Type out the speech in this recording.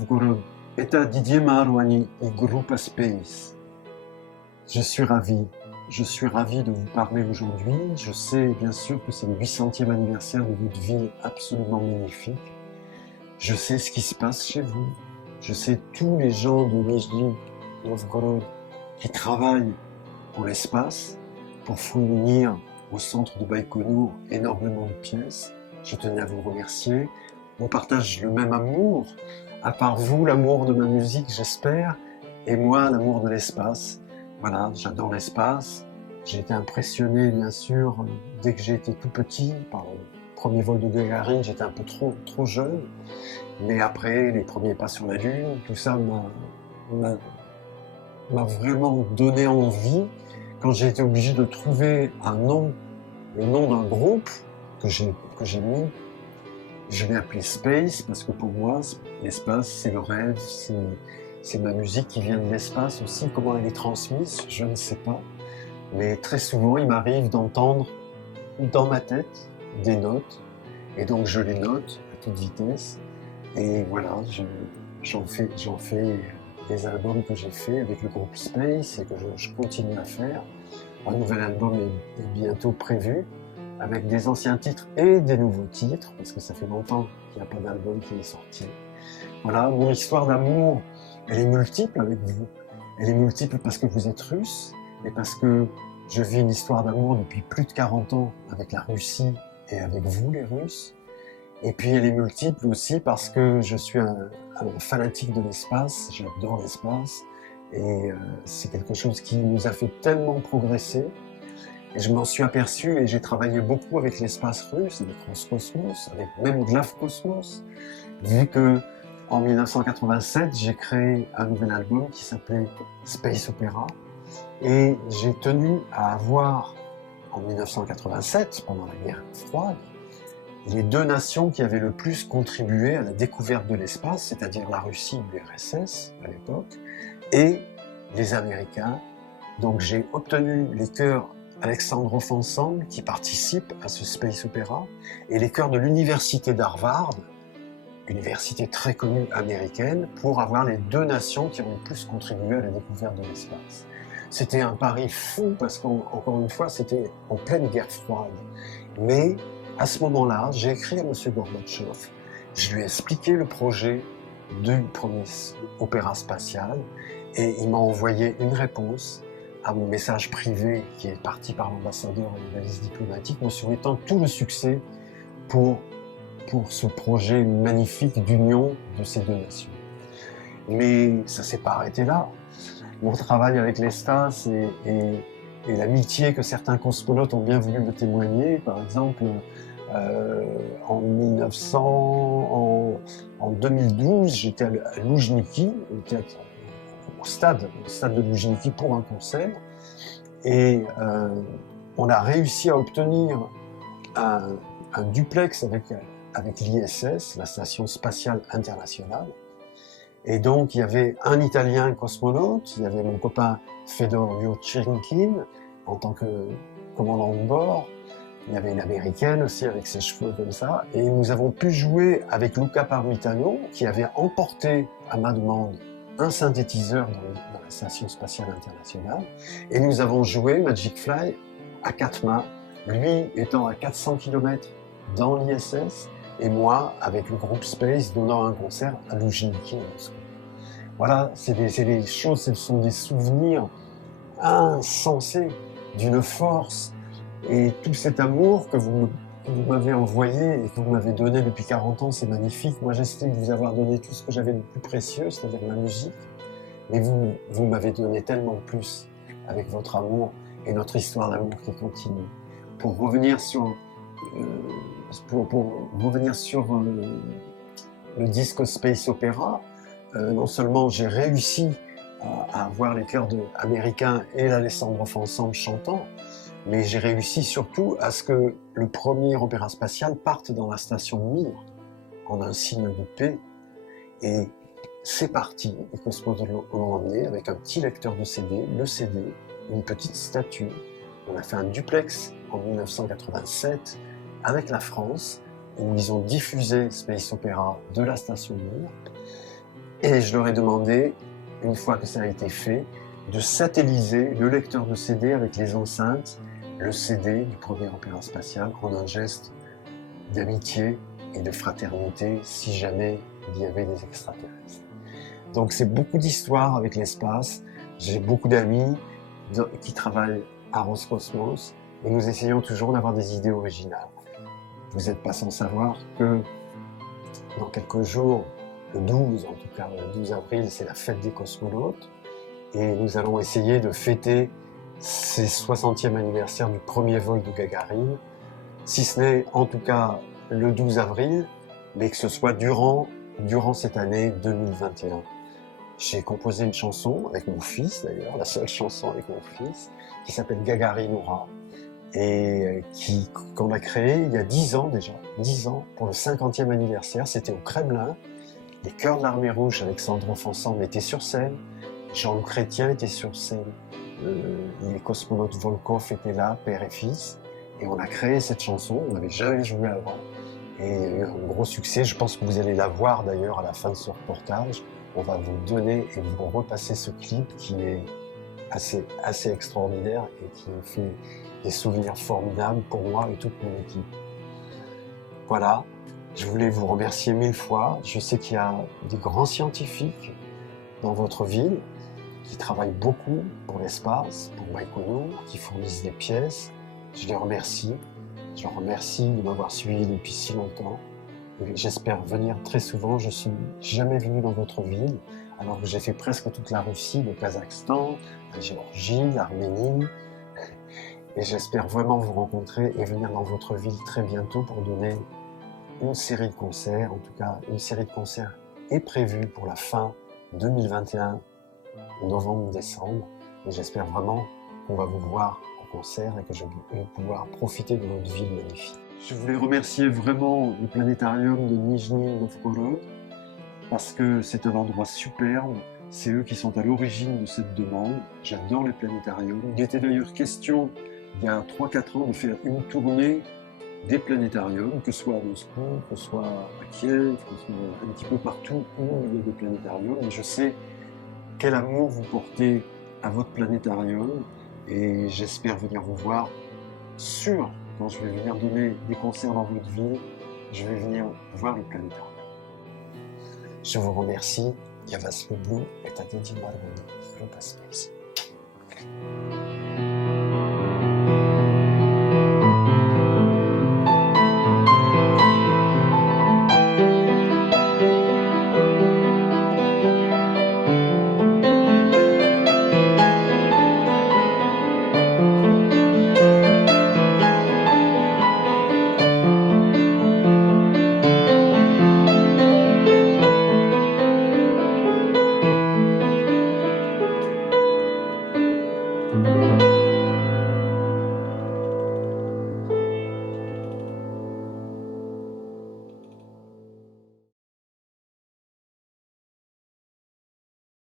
Novgorod. Это Didier Marouani et Groupe Space. Je suis ravi de vous parler aujourd'hui. Je sais bien sûr que c'est le 800e anniversaire de votre ville absolument magnifique. Je sais ce qui se passe chez vous. Je sais tous les gens de Nizhny Novgorod qui travaillent pour l'espace, pour fournir au centre de Baïkonour énormément de pièces. Je tenais à vous remercier. On partage le même amour, à part vous, l'amour de ma musique, j'espère, et moi, l'amour de l'espace. Voilà, j'adore l'espace. J'ai été impressionné, bien sûr, dès que j'ai été tout petit, par le premier vol de Gagarine, j'étais un peu trop jeune. Mais après, les premiers pas sur la Lune, tout ça m'a vraiment donné envie. Quand j'ai été obligé de trouver un nom, le nom d'un groupe que j'ai mis, je l'ai appelé Space parce que pour moi, l'espace, c'est le rêve, c'est ma musique qui vient de l'espace aussi. Comment elle est transmise, je ne sais pas. Mais très souvent, il m'arrive d'entendre dans ma tête des notes. Et donc, je les note à toute vitesse. Et voilà, j'en fais des albums que j'ai fait avec le groupe Space et que je continue à faire. Un nouvel album est bientôt prévu, avec des anciens titres et des nouveaux titres, parce que ça fait longtemps qu'il n'y a pas d'album qui est sorti. Voilà, mon histoire d'amour, elle est multiple avec vous. Elle est multiple parce que vous êtes russe, et parce que je vis une histoire d'amour depuis plus de 40 ans avec la Russie et avec vous, les Russes. Et puis elle est multiple aussi parce que je suis un fanatique de l'espace, j'adore l'espace, et c'est quelque chose qui nous a fait tellement progresser. Et je m'en suis aperçu et j'ai travaillé beaucoup avec l'espace russe, avec Roscosmos, avec même Glavkosmos, vu que en 1987, j'ai créé un nouvel album qui s'appelait Space Opera. Et j'ai tenu à avoir, en 1987, pendant la guerre froide, les deux nations qui avaient le plus contribué à la découverte de l'espace, c'est-à-dire la Russie ou l'URSS à l'époque, et les Américains. Donc j'ai obtenu les chœurs Alexandrov Ensemble qui participent à ce Space Opera et les chœurs de l'université d'Harvard, université très connue américaine, pour avoir les deux nations qui ont le plus contribué à la découverte de l'espace. C'était un pari fou parce qu'encore une fois, c'était en pleine guerre froide. Mais à ce moment-là, j'ai écrit à M. Gorbatchev, je lui ai expliqué le projet du premier opéra spatial et il m'a envoyé une réponse à mon message privé qui est parti par l'ambassadeur et les valises diplomatiques, me souhaitant tout le succès pour ce projet magnifique d'union de ces deux nations. Mais ça ne s'est pas arrêté là. Mon travail avec l'espace et l'amitié que certains cosmonautes ont bien voulu me témoigner, par exemple, en 2012, j'étais à Loujniki, au stade de Loujniki pour un concert, et on a réussi à obtenir un duplex avec l'ISS, la Station Spatiale Internationale. Et donc, il y avait un Italien cosmonaute, il y avait mon copain Fedor Yurchenkin en tant que commandant de bord, il y avait une Américaine aussi avec ses cheveux comme ça, et nous avons pu jouer avec Luca Parmitano, qui avait emporté, à ma demande, un synthétiseur dans la Station Spatiale Internationale, et nous avons joué Magic Fly à 4 mains, lui étant à 400 km dans l'ISS, et moi avec le groupe Space donnant un concert à Loujniki à Moscou. Voilà, c'est des choses, ce sont des souvenirs insensés d'une force, et tout cet amour que vous m'avez envoyé et que vous m'avez donné depuis 40 ans, c'est magnifique. Moi, j'estime vous avoir donné tout ce que j'avais de plus précieux, c'est-à-dire ma musique. Mais vous m'avez donné tellement plus avec votre amour et notre histoire d'amour qui continue. Pour revenir sur, le disque Space Opera, non seulement j'ai réussi à avoir les chœurs américains et l'Alessandrov Ensemble chantant, mais j'ai réussi surtout à ce que le premier opéra spatial parte dans la station Mir en un signe de paix. Et c'est parti, les cosmonautes l'ont emmené avec un petit lecteur de CD, le CD, une petite statue. On a fait un duplex en 1987 avec la France, où ils ont diffusé Space Opera de la station Mir. Et je leur ai demandé, une fois que ça a été fait, de satelliser le lecteur de CD avec les enceintes, le CD du premier opéra spatial, en un geste d'amitié et de fraternité si jamais il y avait des extraterrestres. Donc c'est beaucoup d'histoires avec l'espace. J'ai beaucoup d'amis qui travaillent à Roscosmos et nous essayons toujours d'avoir des idées originales. Vous n'êtes pas sans savoir que dans quelques jours, le 12, en tout cas le 12 avril, c'est la fête des cosmonautes et nous allons essayer de fêter ce 60e anniversaire du premier vol de Gagarine, si ce n'est en tout cas le 12 avril, mais que ce soit durant cette année 2021. J'ai composé une chanson avec mon fils d'ailleurs, la seule chanson avec mon fils, qui s'appelle Gagarine Aura, et qu'on a créée il y a 10 ans déjà, 10 ans pour le 50e anniversaire. C'était au Kremlin, les Chœurs de l'Armée Rouge avec Sandro Ensemble étaient sur scène, Jean-Loup Chrétien était sur scène, les cosmonautes Volkov étaient là, père et fils, et on a créé cette chanson, on n'avait jamais joué avant, et il y a eu un gros succès. Je pense que vous allez la voir d'ailleurs à la fin de ce reportage. On va vous donner et vous repasser ce clip qui est assez extraordinaire et qui me fait des souvenirs formidables pour moi et toute mon équipe. Voilà, je voulais vous remercier 1000 fois. Je sais qu'il y a des grands scientifiques dans votre ville qui travaillent beaucoup pour l'espace, pour Baïkonour, qui fournissent des pièces. Je les remercie. Je leur remercie de m'avoir suivi depuis si longtemps. Et j'espère venir très souvent. Je suis jamais venu dans votre ville, alors que j'ai fait presque toute la Russie, le Kazakhstan, la Géorgie, l'Arménie. Et j'espère vraiment vous rencontrer et venir dans votre ville très bientôt pour donner une série de concerts. En tout cas, une série de concerts est prévue pour la fin 2021, novembre-décembre. Et j'espère vraiment qu'on va vous voir en concert et que je vais pouvoir profiter de notre ville magnifique. Je voulais remercier vraiment le planétarium de Nijni Novgorod parce que c'est un endroit superbe. C'est eux qui sont à l'origine de cette demande. J'adore les planétariums. Il était d'ailleurs question, il y a 3-4 ans, de faire une tournée des planétariums, que ce soit à Moscou, que ce soit à Kiev, que ce soit un petit peu partout où il y a des planétariums. Et je sais quel amour vous portez à votre planétarium et j'espère venir vous voir quand je vais venir donner des concerts dans votre ville, je vais venir voir le planétarium. Je vous remercie. Я вас люблю. Это Диди Марвин, группа Space.